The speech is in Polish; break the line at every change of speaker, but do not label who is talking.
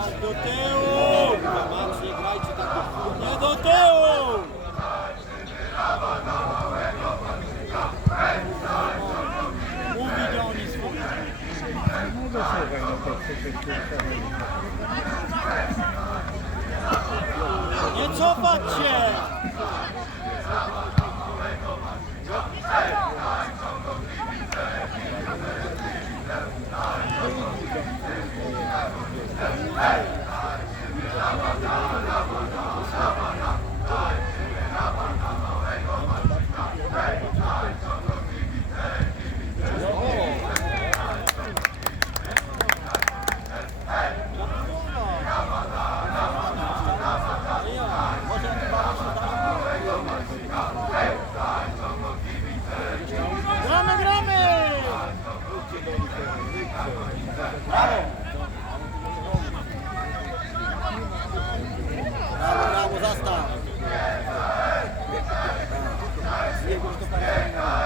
Do tyłu! Mać, nie grajcie tak do Nie do tyłu! Mówi do oni swoje.
Nie cofać się! Gramy,
gramy! Brawo! Amen.